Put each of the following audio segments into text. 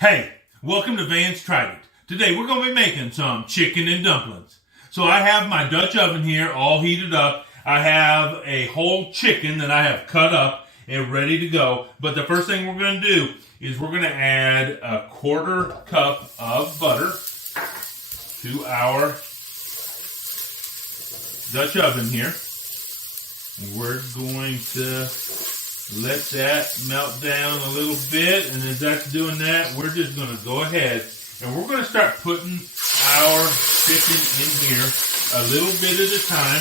Hey, welcome to Vance Tried It. Today we're going to be making some chicken and dumplings. So I have my Dutch oven here all heated up. I have a whole chicken that I have cut up and ready to go. But the first thing we're going to do is we're going to add a 1/4 cup of butter to our Dutch oven here. We're going to let that melt down a little bit, and as that's doing that, we're just going to go ahead and we're going to start putting our chicken in here a little bit at a time,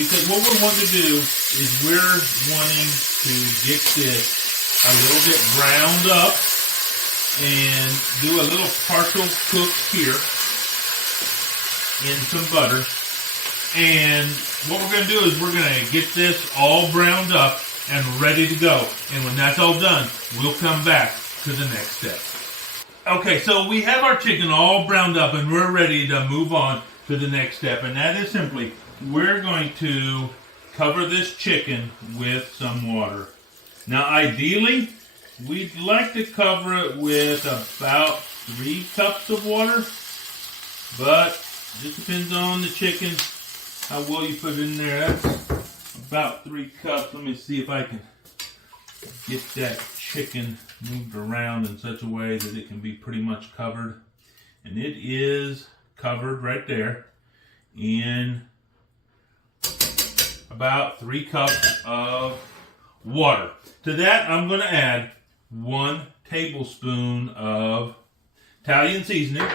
because what we want to do is we're wanting to get this a little bit browned up and do a little partial cook here in some butter. And what we're going to do is we're going to get this all browned up and ready to go. And when that's all done, we'll come back to the next step. Okay, so we have our chicken all browned up and we're ready to move on to the next step. And that is simply, we're going to cover this chicken with some water. Now, ideally, we'd like to cover it with about 3 cups of water. But it just depends on the chicken, how well you put it in there. That's about 3 cups. Let me see if I can get that chicken moved around in such a way that it can be pretty much covered. And it is covered right there in about 3 cups of water. To that, I'm going to add 1 tablespoon of Italian seasoning.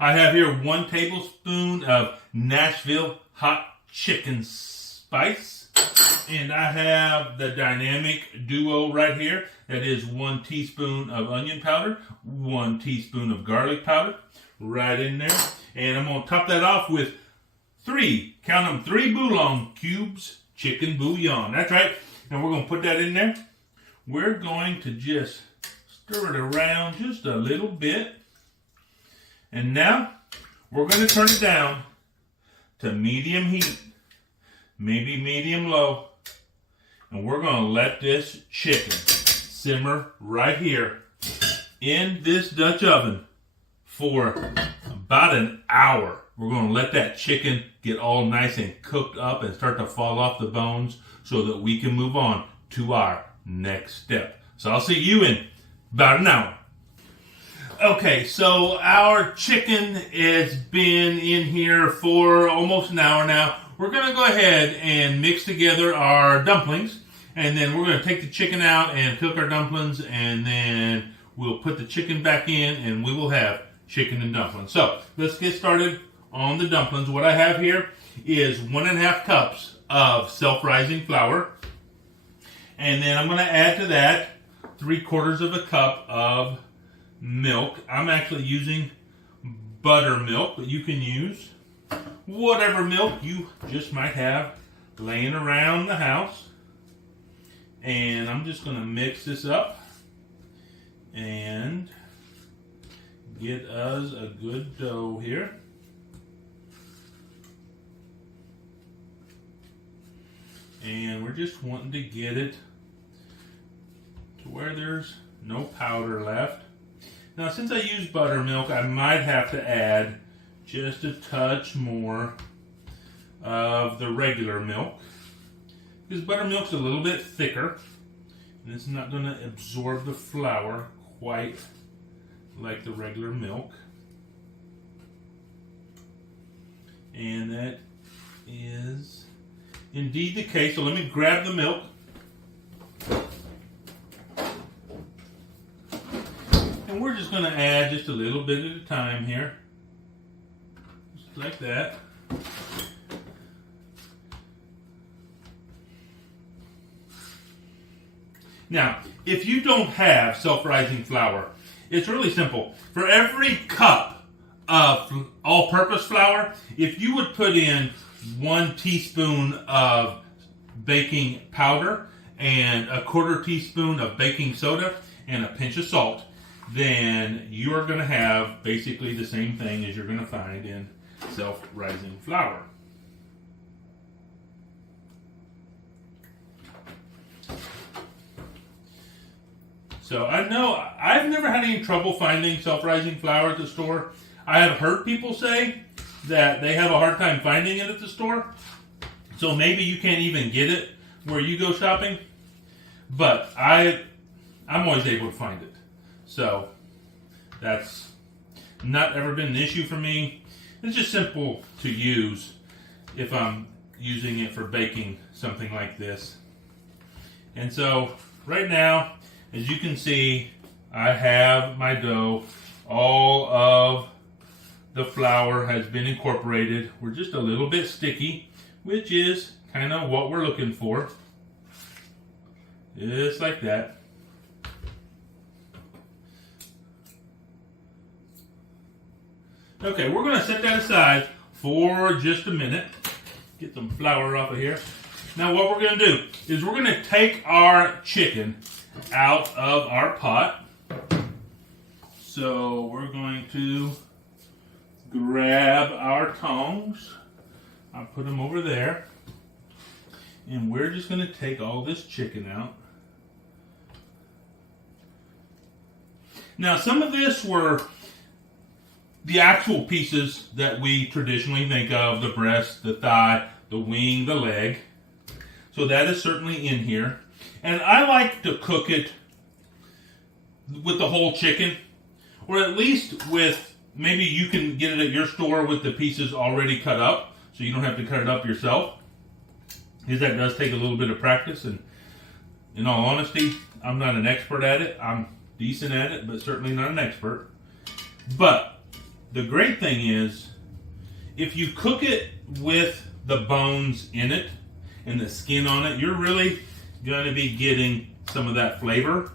I have here 1 tablespoon of Nashville Hot Chicken Spice. And I have the dynamic duo right here. That is 1 teaspoon of onion powder, 1 teaspoon of garlic powder right in there. And I'm going to top that off with 3 bouillon cubes chicken bouillon. That's right. And we're going to put that in there. We're going to just stir it around just a little bit. And now we're going to turn it down to medium heat, maybe medium low. And we're going to let this chicken simmer right here in this Dutch oven for about an hour. We're going to let that chicken get all nice and cooked up and start to fall off the bones so that we can move on to our next step. So I'll see you in about an hour. Okay, so our chicken has been in here for almost an hour now. We're going to go ahead and mix together our dumplings, and then we're going to take the chicken out and cook our dumplings, and then we'll put the chicken back in, and we will have chicken and dumplings. So let's get started on the dumplings. What I have here is 1.5 cups of self-rising flour, and then I'm going to add to that 3/4 cup of milk. I'm actually using buttermilk, but you can use whatever milk you just might have laying around the house. And I'm just going to mix this up and get us a good dough here. And we're just wanting to get it to where there's no powder left. Now, since I use buttermilk, I might have to add just a touch more of the regular milk, because buttermilk's a little bit thicker and it's not going to absorb the flour quite like the regular milk. And that is indeed the case. So let me grab the milk. And we're just going to add just a little bit at a time here. Just like that. Now, if you don't have self-rising flour, it's really simple. For every cup of all-purpose flour, if you would put in 1 teaspoon of baking powder and a 1/4 teaspoon of baking soda and a pinch of salt, then you are going to have basically the same thing as you're going to find in self-rising flour. So I know I've never had any trouble finding self-rising flour at the store. I have heard people say that they have a hard time finding it at the store. So maybe you can't even get it where you go shopping. But I'm always able to find it. So that's not ever been an issue for me. It's just simple to use if I'm using it for baking something like this. And so right now, as you can see, I have my dough. All of the flour has been incorporated. We're just a little bit sticky, which is kind of what we're looking for. Just like that. Okay, we're going to set that aside for just a minute. Get some flour off of here. Now what we're going to do is we're going to take our chicken out of our pot. So we're going to grab our tongs. I'll put them over there. And we're just going to take all this chicken out. Now some of this were the actual pieces that we traditionally think of, the breast, the thigh, the wing, the leg. So that is certainly in here. And I like to cook it with the whole chicken, or at least with, maybe you can get it at your store with the pieces already cut up, so you don't have to cut it up yourself. Because that does take a little bit of practice, and in all honesty, I'm not an expert at it. I'm decent at it, but certainly not an expert. But the great thing is, if you cook it with the bones in it and the skin on it, you're really going to be getting some of that flavor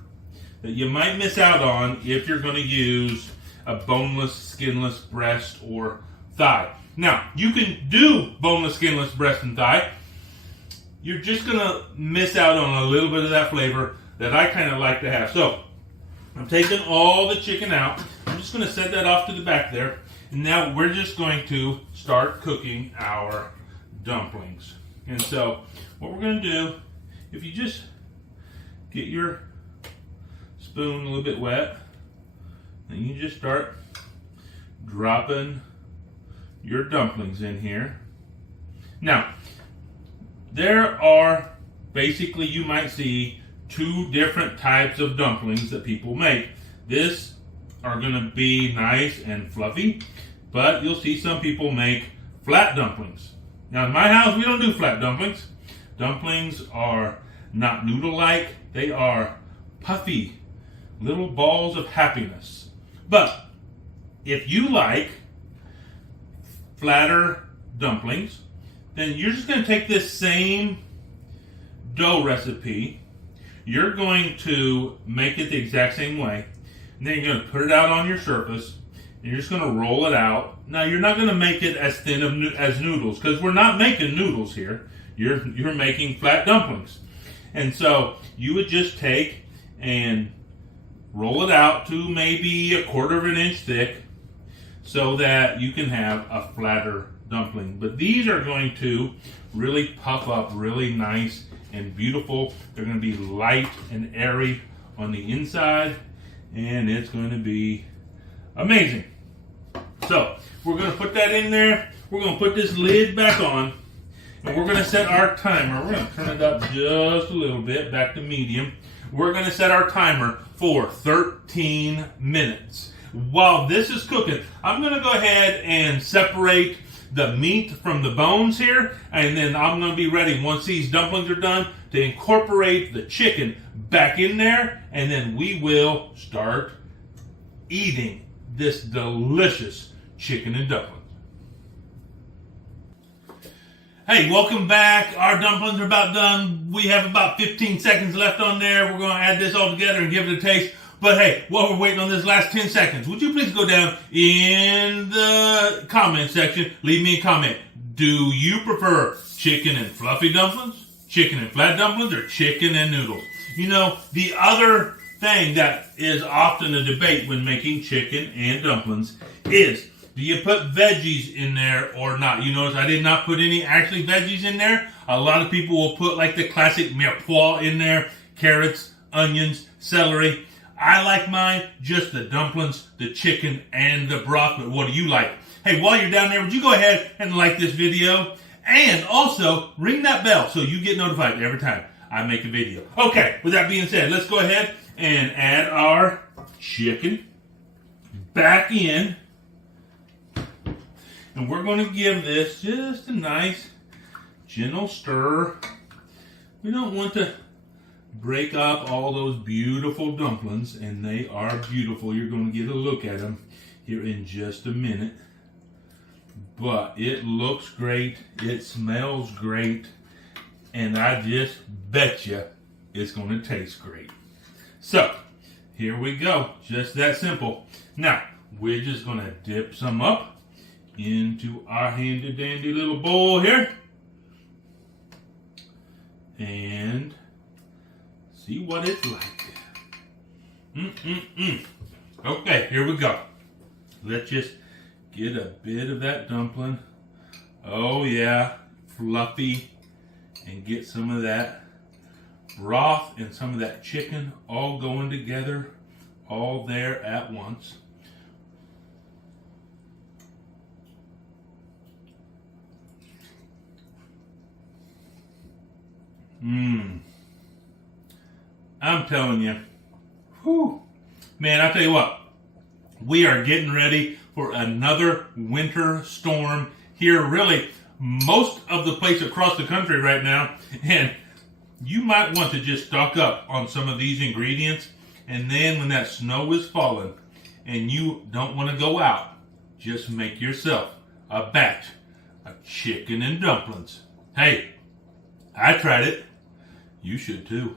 that you might miss out on if you're going to use a boneless, skinless breast or thigh. Now, you can do boneless, skinless breast and thigh. You're just going to miss out on a little bit of that flavor that I kind of like to have. So, I'm taking all the chicken out. I'm just going to set that off to the back there. And now we're just going to start cooking our dumplings. And so what we're going to do, if you just get your spoon a little bit wet, and you just start dropping your dumplings in here. Now, there are basically, you might see, two different types of dumplings that people make. This are going to be nice and fluffy, but you'll see some people make flat dumplings. Now in my house, we don't do flat dumplings. Dumplings are not noodle-like. They are puffy, little balls of happiness. But if you like flatter dumplings, then you're just going to take this same dough recipe. You're going to make it the exact same way. And then you're going to put it out on your surface. And you're just going to roll it out. Now, you're not going to make it as thin as noodles, because we're not making noodles here. You're making flat dumplings. And so you would just take and roll it out to maybe 1/4 of an inch thick so that you can have a flatter dumpling. But these are going to really puff up really nice and beautiful. They're going to be light and airy on the inside, and it's going to be amazing. So we're going to put that in there. We're going to put this lid back on, and we're going to set our timer. We're going to turn it up just a little bit, back to medium. We're going to set our timer for 13 minutes. While this is cooking, I'm going to go ahead and separate the meat from the bones here, and then I'm going to be ready, once these dumplings are done, to incorporate the chicken back in there, and then we will start eating this delicious chicken and dumplings. Hey, welcome back. Our dumplings are about done. We have about 15 seconds left on there. We're going to add this all together and give it a taste. But hey, while we're waiting on this last 10 seconds, would you please go down in the comment section, leave me a comment. Do you prefer chicken and fluffy dumplings, chicken and flat dumplings, or chicken and noodles? You know, the other thing that is often a debate when making chicken and dumplings is, do you put veggies in there or not? You notice I did not put any actually veggies in there. A lot of people will put like the classic mirepoix in there, carrots, onions, celery. I like mine just the dumplings, the chicken, and the broth. But what do you like? Hey, while you're down there, would you go ahead and like this video? And also, ring that bell so you get notified every time I make a video. Okay, with that being said, let's go ahead and add our chicken back in. And we're going to give this just a nice, gentle stir. We don't want to break up all those beautiful dumplings, and they are beautiful. You're going to get a look at them here in just a minute. But it looks great, it smells great, and I just bet you it's going to taste great. So, here we go. Just that simple. Now, we're just going to dip some up into our handy-dandy little bowl here. And see what it's like. Okay, here we go. Let's just get a bit of that dumpling. Oh yeah, fluffy. And get some of that broth and some of that chicken all going together, all there at once. I'm telling you, whew. Man, I'll tell you what, we are getting ready for another winter storm here, really most of the place across the country right now, and you might want to just stock up on some of these ingredients, and then when that snow is falling and you don't want to go out, just make yourself a batch of chicken and dumplings. Hey, I tried it. You should too.